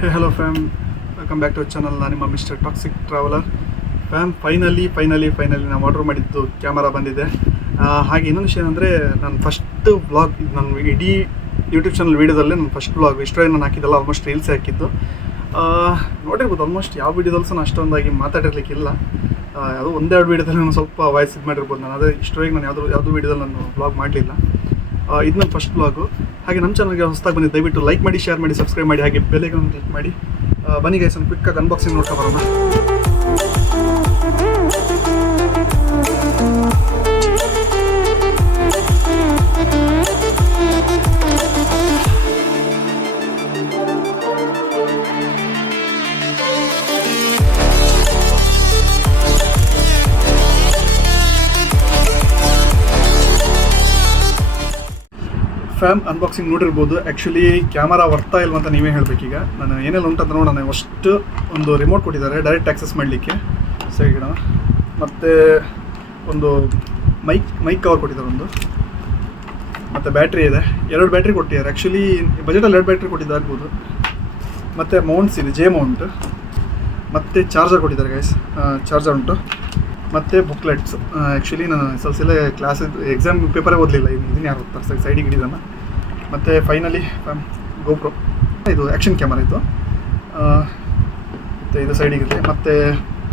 Hey hello fam, welcome back to channel. ನಾನು ನಿಮ್ಮ mister toxic traveller. Fam, finally ನಾನು order ಮಾಡಿದ್ದು camera ಬಂದಿದೆ. ಹಾಗೆ ಇನ್ನೊಂದು ವಿಷಯ ಏನಂದರೆ, ನನ್ನ ಫಸ್ಟ್ ವ್ಲಾಗ್, ಇದು ನನ್ನ ಇಡೀ ಯೂಟ್ಯೂಬ್ ಚಾನಲ್ ವೀಡಿಯೋದಲ್ಲೇ ನನ್ನ ಫಸ್ಟ್ ವ್ಲಾಗ್. ಇಷ್ಟೇ ನಾನು ಹಾಕಿದ್ದಲ್ಲ, ಆಲ್ಮೋಸ್ಟ್ ರೀಲ್ಸೇ ಹಾಕಿದ್ದು. ನೋಡಿರ್ಬೋದು, ಆಲ್ಮೋಸ್ಟ್ ಯಾವ ವೀಡಿಯೋದಲ್ಲೂ ನಾನು ಅಷ್ಟೊಂದಾಗಿ ಮಾತಾಡಿರ್ಲಿಕ್ಕಿಲ್ಲ. ಯಾವುದೋ ಒಂದೆರಡು ವೀಡಿಯೋದಲ್ಲಿ ನಾನು ಸ್ವಲ್ಪ ವಾಯ್ಸ್ ಇದು ಮಾಡಿರ್ಬೋದು. ನಾನು ಅದೇ ಇಷ್ಟವಾಗಿ ನಾನು ಯಾವುದೋ ವೀಡಿಯೋದಲ್ಲಿ ನಾನು ವ್ಲಾಗ್ ಮಾಡಲಿಲ್ಲ. ಇದು ನನ್ನ ಫಸ್ಟ್ ವ್ಲಾಗು. ಹಾಗೆ ನಮ್ಮ ಚಾನಲ್ಗೆ ಹೊಸದಾಗಿ ಬಂದಿದ್ದು ದಯವಿಟ್ಟು ಲೈಕ್ ಮಾಡಿ, ಶೇರ್ ಮಾಡಿ, ಸಬ್ಸ್ಕ್ರೈಬ್ ಮಾಡಿ, ಹಾಗೆ ಬೆಲ್ ಐಕಾನ್ ಕ್ಲಿಕ್ ಮಾಡಿ. ಬನ್ನಿ ಗೈಸ್, ಒಂದು ಕ್ವಿಕ್ಕಾಗಿ ಅನ್ಬಾಕ್ಸಿಂಗ್ ನೋಡ್ತಾ ಬರೋಣ. ಫ್ಯಾಮ್, ಅನ್ಬಾಕ್ಸಿಂಗ್ ನೋಡಿರ್ಬೋದು. ಆ್ಯಕ್ಚುಲಿ ಕ್ಯಾಮರಾ ವರ್ತಾ ಇಲ್ವ ಅಂತ ನೀವೇ ಹೇಳಬೇಕೀಗ. ನಾನು ಏನೆಲ್ಲ ಉಂಟಂತ ನೋಡೋಣ. ಅಷ್ಟು ಒಂದು ರಿಮೋಟ್ ಕೊಟ್ಟಿದ್ದಾರೆ ಡೈರೆಕ್ಟ್ ಆಕ್ಸೆಸ್ ಮಾಡಲಿಕ್ಕೆ, ಸೈಡ್. ಮತ್ತು ಒಂದು ಮೈಕ್ ಕವರ್ ಕೊಟ್ಟಿದ್ದಾರೆ ಒಂದು, ಮತ್ತು ಬ್ಯಾಟ್ರಿ ಇದೆ. 2 ಬ್ಯಾಟ್ರಿ ಕೊಟ್ಟಿದ್ದಾರೆ. Actually ಬಜೆಟಲ್ಲಿ 2 battery ಕೊಟ್ಟಿದ್ದಾಗ್ಬೋದು. ಮತ್ತು ಮೌಂಟ್ಸ್ ಇದೆ, ಜೆ ಮೌಂಟ್. ಮತ್ತು ಚಾರ್ಜರ್ ಕೊಟ್ಟಿದ್ದಾರೆ ಗೈಸ್, ಚಾರ್ಜರ್ ಉಂಟು. ಮತ್ತು ಬುಕ್ಲೆಟ್ಸ್. ಆ್ಯಕ್ಚುಲಿ ನಾನು ಸ್ವಲ್ಪ ಕ್ಲಾಸ್ ಎಕ್ಸಾಮ್ ಪೇಪರೇ ಓದಲಿಲ್ಲ, ಇದನ್ನು ಯಾರು ಓದ್ತಾರೆ, ಸೈಡಿಗೆ ಹಿಡಿದನ್ನು. ಮತ್ತು ಫೈನಲಿ ಗೋಪ್ರೋ, ಇದು ಆ್ಯಕ್ಷನ್ ಕ್ಯಾಮರಾ ಇದು. ಮತ್ತು ಇದು ಸೈಡಿಗಿದೆ. ಮತ್ತು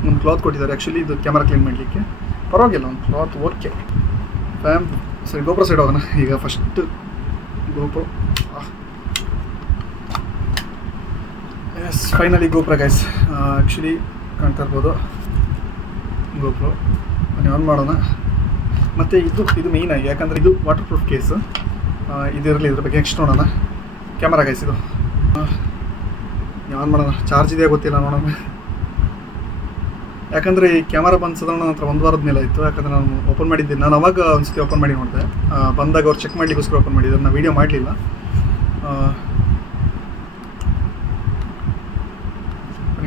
ಒಂದು ಕ್ಲಾತ್ ಕೊಟ್ಟಿದ್ದಾರೆ. ಆ್ಯಕ್ಚುಲಿ ಇದು ಕ್ಯಾಮರಾ ಕ್ಲೀನ್ ಮಾಡಲಿಕ್ಕೆ ಪರವಾಗಿಲ್ಲ, ಒಂದು ಕ್ಲಾತ್ ಓಕೆ. ಫ್ಯಾಮ್, ಸರಿ ಗೋಪ್ರೋ ಸೈಡ್ ಹೋಗೋಣ ಈಗ. First GoPro. Yes, finally GoPro guys. Actually ಕಾಣ್ತಾ ಇರ್ಬೋದು ಗೋಪ್ರೋ. ನಾನು ಆನ್ ಮಾಡೋಣ. ಮತ್ತು ಇದು ಮೇಯ್ನಾಗಿ, ಯಾಕಂದರೆ ಇದು ವಾಟರ್ ಪ್ರೂಫ್ ಕೇಸು. ಇದಿರಲಿ, ಇದ್ರ ಬಗ್ಗೆ ನೆಕ್ಸ್ಟ್ ನೋಡೋಣ. ಕ್ಯಾಮರಾ ಗೈಸ್ ಇದು. ಆನ್ ಮಾಡೋಣ. ಚಾರ್ಜ್ ಇದೆಯಾ ಗೊತ್ತಿಲ್ಲ, ನೋಡೋಣ. ಯಾಕಂದರೆ ಈ ಕ್ಯಾಮರಾ ಬಂದು ಸಾಧಾರಣ ನನ್ನ ಹತ್ರ 1 ವಾರದ ಮೇಲೆ ಆಯಿತು. ಯಾಕಂದರೆ ನಾನು ಓಪನ್ ಮಾಡಿದ್ದೀನಿ. ನಾನು ಅವಾಗ ಒಂದು ಸತಿ ಓಪನ್ ಮಾಡಿ ನೋಡಿದೆ. ಬಂದಾಗ ಅವ್ರು ಚೆಕ್ ಮಾಡಲಿಕ್ಕೋಸ್ಕರ ಓಪನ್ ಮಾಡಿದ್ರು. ನಾನು ವೀಡಿಯೋ ಮಾಡಲಿಲ್ಲ.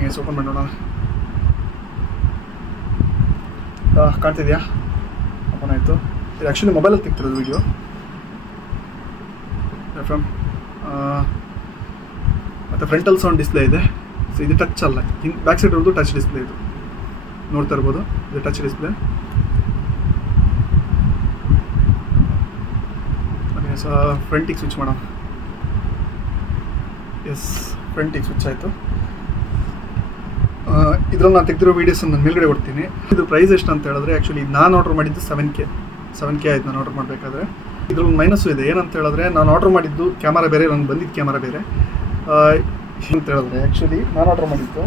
ಗೈಸ್, ಓಪನ್ ಮಾಡಿ ನೋಡೋಣ. ಕಾಣ್ತಿದೆಯಾ? ಓಪನ್ ಆಯಿತು. ಇದು ಆ್ಯಕ್ಚುಲಿ ಮೊಬೈಲಲ್ಲಿ ತೆಗ್ತಿರೋದು ವೀಡಿಯೋ. ಫ್ರಮ್ ಮತ್ತು ಫ್ರಂಟಲ್ ಸೌಂಡ್ ಡಿಸ್ಪ್ಲೇ ಇದೆ. ಸೊ ಇದು ಟಚ್ ಅಲ್ಲ, ಬ್ಯಾಕ್ ಸೈಡ್ ಇರೋದು ಟಚ್ ಡಿಸ್ಪ್ಲೇ. ಇದು ನೋಡ್ತಾ ಇರ್ಬೋದು, ಇದು ಟಚ್ ಡಿಸ್ಪ್ಲೇ. ಸೊ ಫ್ರಂಟಿಗೆ ಸ್ವಿಚ್ ಮಾಡೋಣ. ಎಸ್, ಫ್ರಂಟಿಗೆ ಸ್ವಿಚ್ ಆಯಿತು. ಇದರಲ್ಲಿ ನಾನು ತೆಗೆದಿರೋ ವೀಡಿಯೋಸನ್ನು ನಾನು ಮೇಲ್ಗಡೆ ಕೊಡ್ತೀನಿ. ಇದು ಪ್ರೈಸ್ ಎಷ್ಟು ಅಂತ ಹೇಳಿದ್ರೆ, ಆ್ಯಕ್ಚುಲಿ ನಾನು ಆರ್ಡರ್ ಮಾಡಿದ್ದು 7K ಆಯಿತು ನಾನು ಆರ್ಡರ್ ಮಾಡಬೇಕಾದ್ರೆ. ಇದ್ರಲ್ಲಿ ಮೈನಸ್ಸು ಇದೆ. ಏನಂತ ಹೇಳಿದ್ರೆ, ನಾನು ಆರ್ಡರ್ ಮಾಡಿದ್ದು ಕ್ಯಾಮರಾ ಬೇರೆ, ನನಗೆ ಬಂದಿದ್ದು ಕ್ಯಾಮರಾ ಬೇರೆ. ಅಂತ ಹೇಳಿದ್ರೆ, ಆ್ಯಕ್ಚುಲಿ ನಾನು ಆರ್ಡರ್ ಮಾಡಿದ್ದು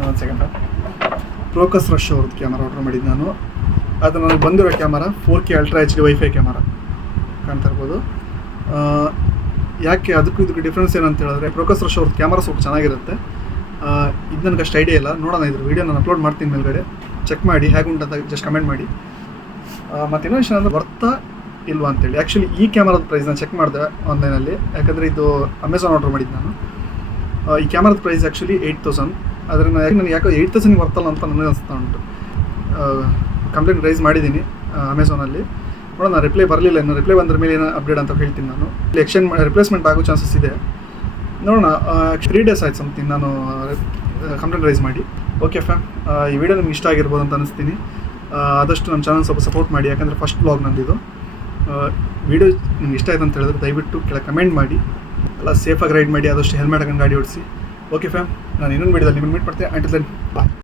ಒಂದು ಸೆಕೆಂಡ್, ಫೋಕಸ್ ರಶ್ ಅವ್ರದ್ದು ಕ್ಯಾಮರಾ ಆರ್ಡರ್ ಮಾಡಿದ್ದು ನಾನು. ಅದು ನನಗೆ ಬಂದಿರೋ camera 4K ultra HD wifi camera. ಕಾಣ್ತಾ ಇರ್ಬೋದು. ಯಾಕೆ ಇದಕ್ಕೂ ಡಿಫ್ರೆನ್ಸ್ ಏನಂತ ಹೇಳಿದ್ರೆ, ಫೋಕಸ್ ರಶ್ ಅವ್ರದ್ದು ಕ್ಯಾಮರಾ ಸ್ವಲ್ಪ ಚೆನ್ನಾಗಿರುತ್ತೆ. ಇದು ನನಗೆ ಅಷ್ಟು ಐಡಿಯಾ ಇಲ್ಲ. ನೋಡೋಣ, ಇದ್ರ ವೀಡಿಯೋ ನಾನು ಅಪ್ಲೋಡ್ ಮಾಡ್ತೀನಿ ಮೇಲ್ಗಡೆ. ಚೆಕ್ ಮಾಡಿ ಹೇಗುಂಟಂತ ಜಸ್ಟ್ ಕಮೆಂಟ್ ಮಾಡಿ. ಮತ್ತು ಇನ್ನೊಂದು ವಿಷಯ ಅಂದರೆ, ಬರ್ತಾ ಇಲ್ವಾ ಅಂತೇಳಿ. ಆ್ಯಕ್ಚುಲಿ ಈ ಕ್ಯಾಮರಾದ ಪ್ರೈಸ್ ನಾನು ಚೆಕ್ ಮಾಡಿದೆ ಆನ್ಲೈನಲ್ಲಿ. ಯಾಕಂದರೆ ಇದು ಅಮೆಝಾನ್ ಆರ್ಡರ್ ಮಾಡಿದ್ದು ನಾನು. ಈ ಕ್ಯಾಮರಾದ ಪ್ರೈಸ್ ಆ್ಯಕ್ಚುಲಿ 8000. ಆದರೆ ನನಗೆ ಯಾಕೋ 8000 ಬರ್ತಲ್ಲ ಅಂತ ನನಗೆ ಅನಿಸ್ತಾ ಉಂಟು. ಕಂಪ್ಲೇಂಟ್ ರೈಸ್ ಮಾಡಿದ್ದೀನಿ ಅಮೆಝಾನಲ್ಲಿ. ನೋಡೋಣ, ರಿಪ್ಲೈ ಬರಲಿಲ್ಲ. ಇನ್ನು ರಿಪ್ಲೈ ಬಂದ್ರ ಮೇಲೆ ಏನೋ ಅಪ್ಡೇಟ್ ಅಂತ ಹೇಳ್ತೀನಿ ನಾನು. ಇಲ್ಲಿ ಎಕ್ಸ್ಚೇಂಜ್ ರಿಪ್ಲೇಸ್ಮೆಂಟ್ ಆಗೋ ಚಾನ್ಸಸ್ ಇದೆ. ನೋಡೋಣ. 3 ಡೇಸ್ ಆಯ್ತು ಸಮಥಿಂಗ್ ನಾನು ಕಂಪ್ಲೇಂಟ್ ರೈಸ್ ಮಾಡಿ. ಓಕೆ ಫ್ಯಾಮ್, ಈ ವಿಡಿಯೋ ನಿಮ್ಗೆ ಇಷ್ಟ ಆಗಿರ್ಬೋದು ಅಂತ ಅನಿಸ್ತೀನಿ. ಆದಷ್ಟು ನಮ್ಮ ಚಾನಲ್ ಸ್ವಲ್ಪ ಸಪೋರ್ಟ್ ಮಾಡಿ. ಯಾಕಂದರೆ ಫಸ್ಟ್ ವ್ಲಾಗ್ ನಂದಿದು. ವಿಡಿಯೋ ನಿಮ್ಗೆ ಇಷ್ಟ ಆಯ್ತು ಅಂತ ಹೇಳಿದ್ರೆ ದಯವಿಟ್ಟು ಕೆಳಗೆ ಕಮೆಂಟ್ ಮಾಡಿ. ಎಲ್ಲ ಸೇಫಾಗಿ ರೈಡ್ ಮಾಡಿ, ಆದಷ್ಟು ಹೆಲ್ಮೆಟ್ ಹಾಕೊಂಡು ಗಾಡಿ ಓಡಿಸಿ. ಓಕೆ ಫ್ಯಾಮ್, ನಾನು ಇನ್ನೊಂದು ವಿಡಿಯೋದಲ್ಲಿ ನಿಮ್ಮನ್ನು ಮೀಟ್ ಮಾಡ್ತೀನಿ. ಅಂಟಿಲ್ ದೆನ್ ಬಾಯ್.